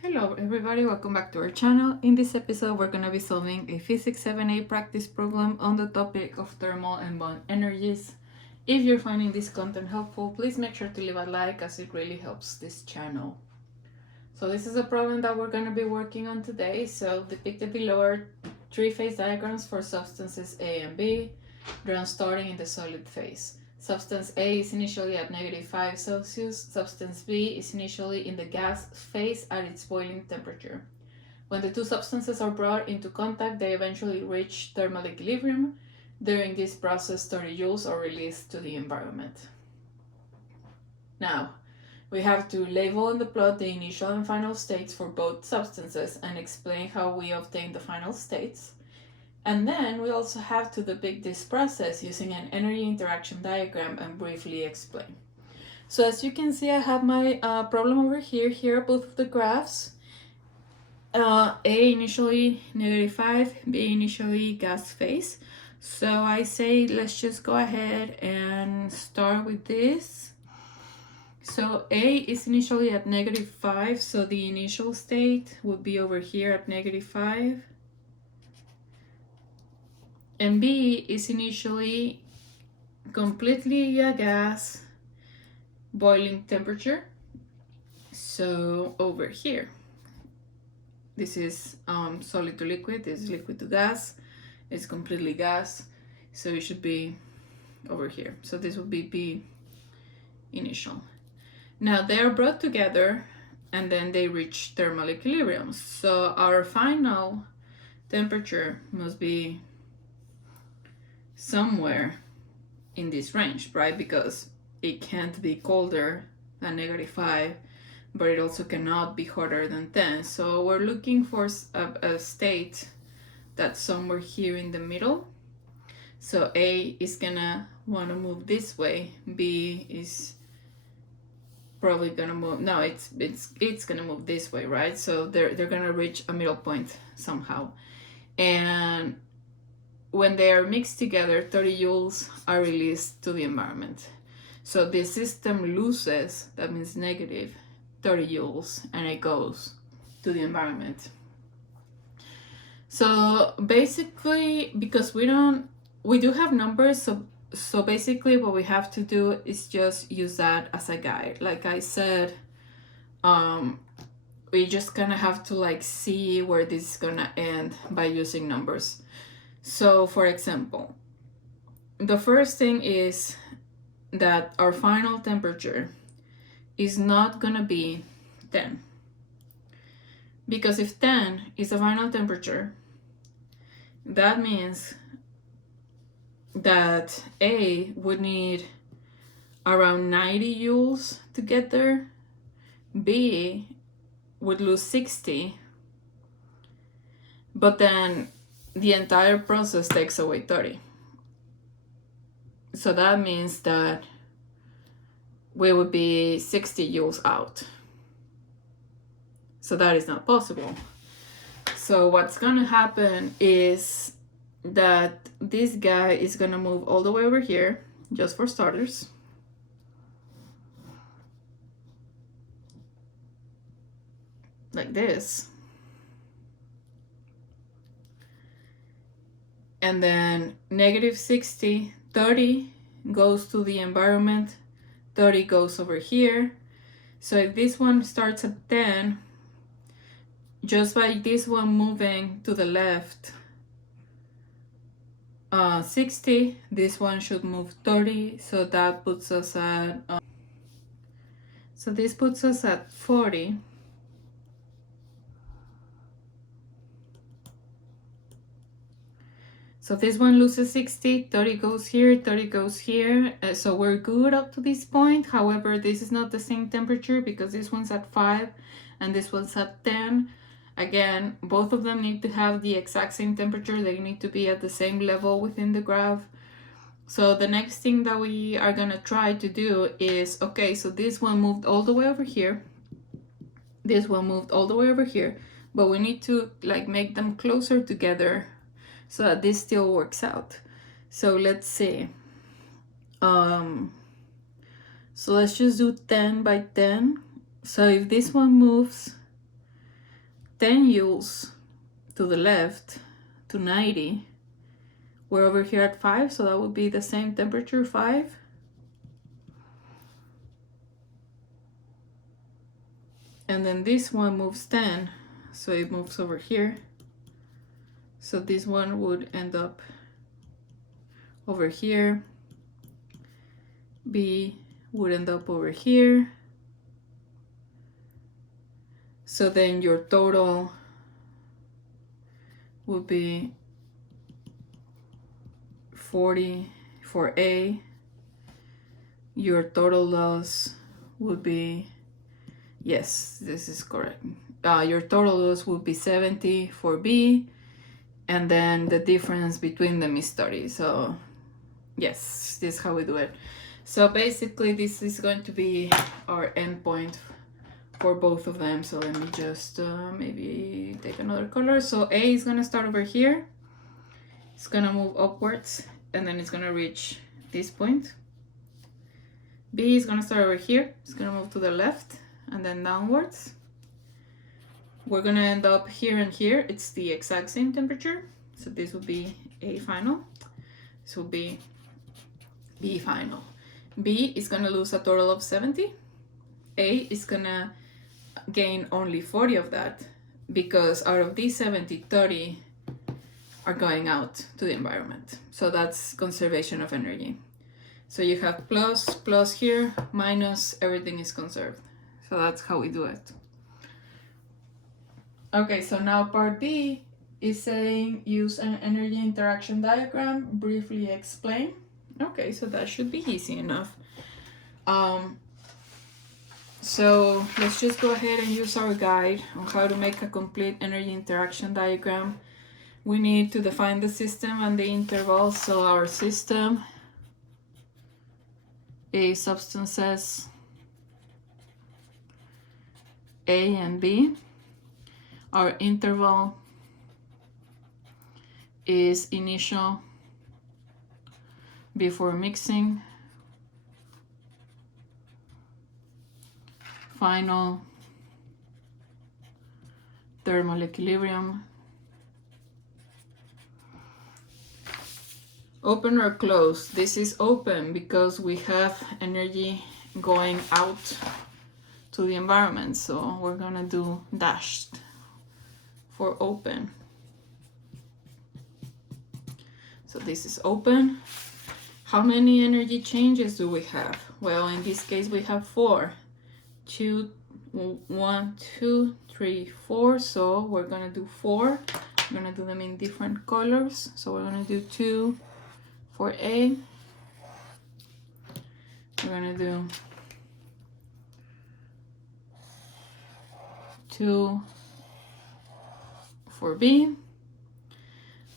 Hello everybody, welcome back to our channel. In this episode, we're going to be solving a Physics 7A practice problem on the topic of thermal and bond energies. If you're finding this content helpful, please make sure to leave a like as it really helps this channel. So this is a problem that we're going to be working on today. So depicted below are three phase diagrams for substances A and B, drawn starting in the solid phase. Substance A is initially at -5°C. Substance B is initially in the gas phase at its boiling temperature. When the two substances are brought into contact, they eventually reach thermal equilibrium. During this process, 30 joules are released to the environment. Now, we have to label and plot the initial and final states for both substances and explain how we obtain the final states. And then we also have to depict this process using an energy interaction diagram and briefly explain. So as you can see, I have my problem over here. Here are both of the graphs. A initially -5, B initially gas phase. So I say let's just go ahead and start with this. So A is initially at -5, so the initial state would be over here at -5. And B is initially completely a gas, boiling temperature. So over here, this is solid to liquid, this is liquid to gas, it's completely gas, so it should be over here. So this would be B initial. Now they are brought together and then they reach thermal equilibrium. So our final temperature must be somewhere in this range, right? Because it can't be colder than -5, but it also cannot be hotter than 10. So we're looking for a state that's somewhere here in the middle. So A is gonna want to move this way. B is probably gonna move. No, it's gonna move this way, right? So they're gonna reach a middle point somehow, and when they are mixed together, 30 joules are released to the environment. So the system loses, that means negative 30 joules, and it goes to the environment. So basically, because we do have numbers, so basically what we have to do is just use that as a guide. Like I said, we just kind of have to like see where this is gonna end by using numbers. So for example, the first thing is that our final temperature is not gonna be 10. Because if 10 is the final temperature, that means that A would need around 90 joules to get there, B would lose 60, but then the entire process takes away 30. So that means that we would be 60 joules out. So that is not possible. So what's gonna happen is that this guy is gonna move all the way over here, just for starters. Like this. And then -60, 30 goes to the environment, 30 goes over here. So if this one starts at 10, just by this one moving to the left 60, this one should move 30, so that puts us at so this puts us at 40. So this one loses 60, 30 goes here, 30 goes here. So we're good up to this point. However, this is not the same temperature because this one's at 5 and this one's at 10. Again, both of them need to have the exact same temperature. They need to be at the same level within the graph. So the next thing that we are gonna try to do is, okay, so this one moved all the way over here. This one moved all the way over here, but we need to like make them closer together so that this still works out. So let's see. So let's just do 10 by 10. So if this one moves 10 joules to the left to 90. We're over here at 5, so that would be the same temperature, 5. And then this one moves 10, so it moves over here. So this one would end up over here. B would end up over here. So then your total would be 40 for A. Your total loss would be, yes, this is correct. Your total loss would be 70 for B, and then the difference between them is 30. So yes, this is how we do it. So basically this is going to be our endpoint for both of them. So let me just maybe take another color. So A is gonna start over here. It's gonna move upwards, and then it's gonna reach this point. B is gonna start over here. It's gonna move to the left and then downwards. We're gonna end up here and here. It's the exact same temperature. So this would be A final. This will be B final. B is gonna lose a total of 70. A is gonna gain only 40 of that, because out of these 70, 30 are going out to the environment. So that's conservation of energy. So you have plus here, minus, everything is conserved. So that's how we do it. Okay, so now part B is saying use an energy interaction diagram, briefly explain. Okay, so that should be easy enough. So let's just go ahead and use our guide on how to make a complete energy interaction diagram. We need to define the system and the interval. So our system is substances A and B. Our interval is initial before mixing, final thermal equilibrium. Open or close? This is open because we have energy going out to the environment, so we're gonna do dashed for open. So this is open. How many energy changes do we have? Well, in this case we have 4. 1, 2, 3, 4. So we're gonna do 4. We're gonna do them in different colors. So we're gonna do 2 for A. We're gonna do 2 for B.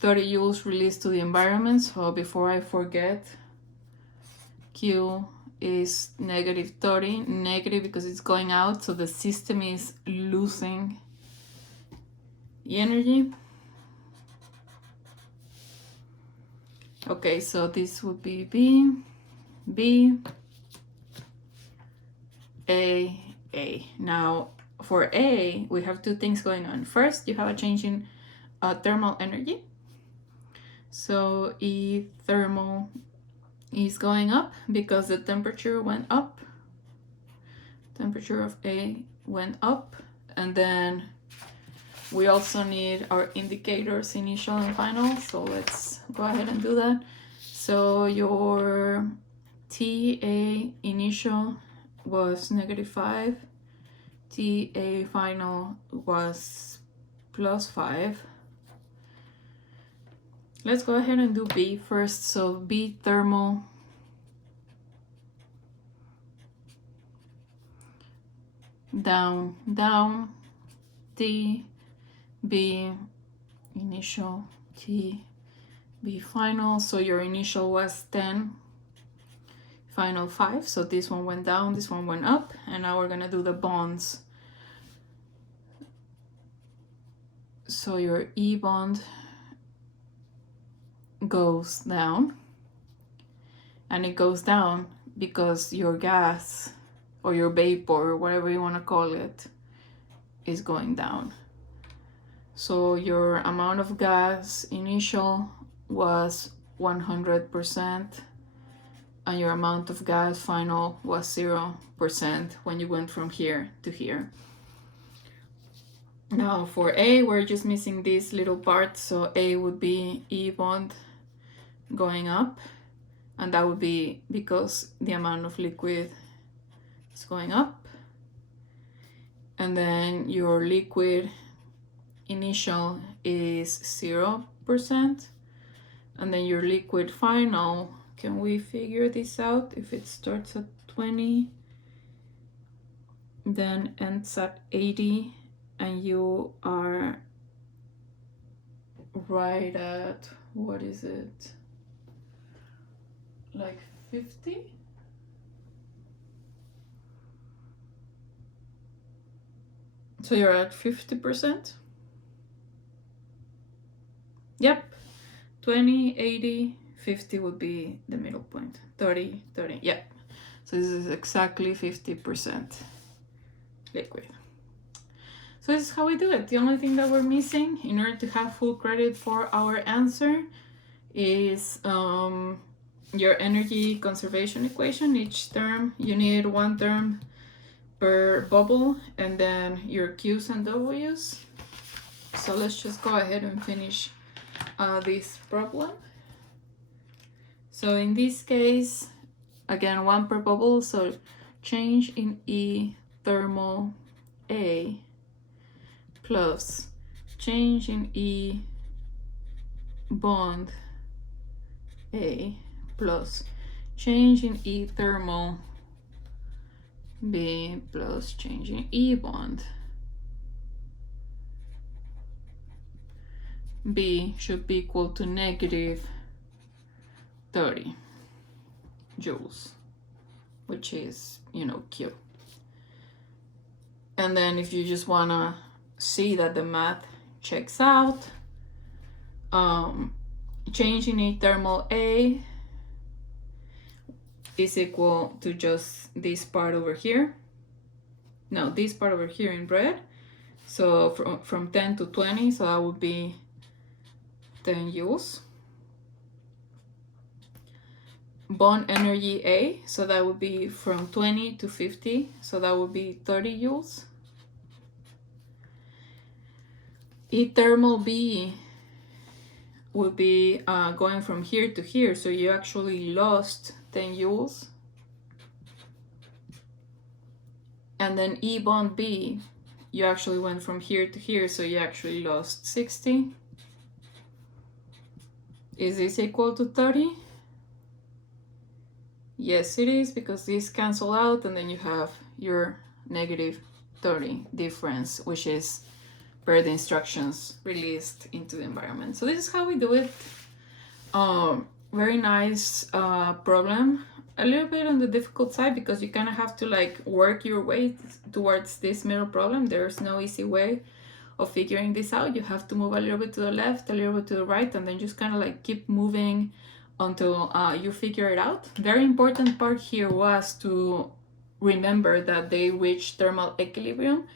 30 joules released to the environment. So before I forget, Q is negative 30, negative because it's going out, so the system is losing the energy. Okay, so this would be B, B, A, A. Now for A, we have 2 things going on. First, you have a change in thermal energy. So E thermal is going up because the temperature went up. Temperature of A went up. And then we also need our indicators, initial and final. So let's go ahead and do that. So your TA initial was -5. TA final was +5. Let's go ahead and do B first. So B thermal down, down, T, B initial, T, B final. So your initial was 10, final 5. So this one went down, this one went up, and now we're gonna do the bonds. So your E bond goes down, and it goes down because your gas or your vapor or whatever you want to call it is going down. So your amount of gas initial was 100%, and your amount of gas final was 0% when you went from here to here. Now for A, we're just missing this little part, so A would be E bond going up, and that would be because the amount of liquid is going up. And then your liquid initial is 0%, and then your liquid final, can we figure this out? If it starts at 20, then ends at 80, and you are right at, what is it, like 50? So you're at 50%? Yep, 20, 80, 50 would be the middle point. 30, 30, yeah. So this is exactly 50% liquid. So this is how we do it. The only thing that we're missing in order to have full credit for our answer is your energy conservation equation. Each term, you need one term per bubble, and then your Q's and W's. So let's just go ahead and finish this problem. So in this case, again, one per bubble, so change in E thermal A plus change in E bond A plus change in E thermal B plus change in E bond B should be equal to negative 30 joules, which is, you know, Q. And then if you just wanna see that the math checks out, change in E thermal A is equal to just this part over here. No, this part over here in red. So from 10 to 20, so that would be 10 joules. Bond energy A, so that would be from 20 to 50, so that would be 30 joules. E thermal B would be going from here to here, so you actually lost 10 joules. And then E bond B, you actually went from here to here, so you actually lost 60. Is this equal to 30? Yes, it is, because these cancel out, and then you have your negative 30 difference, which is per the instructions released into the environment. So this is how we do it. Very nice problem. A little bit on the difficult side, because you kind of have to like work your way towards this middle problem. There's no easy way of figuring this out. You have to move a little bit to the left, a little bit to the right, and then just kind of like keep moving until you figure it out. Very important part here was to remember that they reached thermal equilibrium.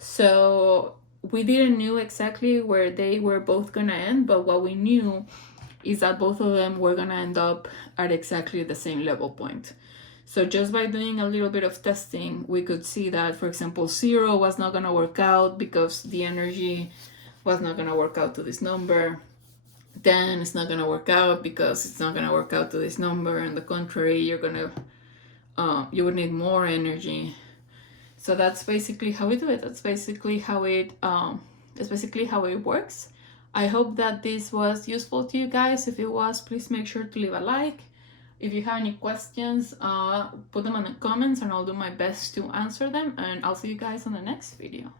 So we didn't know exactly where they were both gonna end, but what we knew is that both of them were gonna end up at exactly the same level point. So just by doing a little bit of testing, we could see that, for example, 0 was not gonna work out because the energy was not gonna work out to this number. 10 is not gonna work out because it's not gonna work out to this number. On the contrary, you're gonna you would need more energy. So that's basically how we do it. That's basically how it works. I hope that this was useful to you guys. If it was, please make sure to leave a like. If you have any questions, put them in the comments and I'll do my best to answer them, and I'll see you guys on the next video.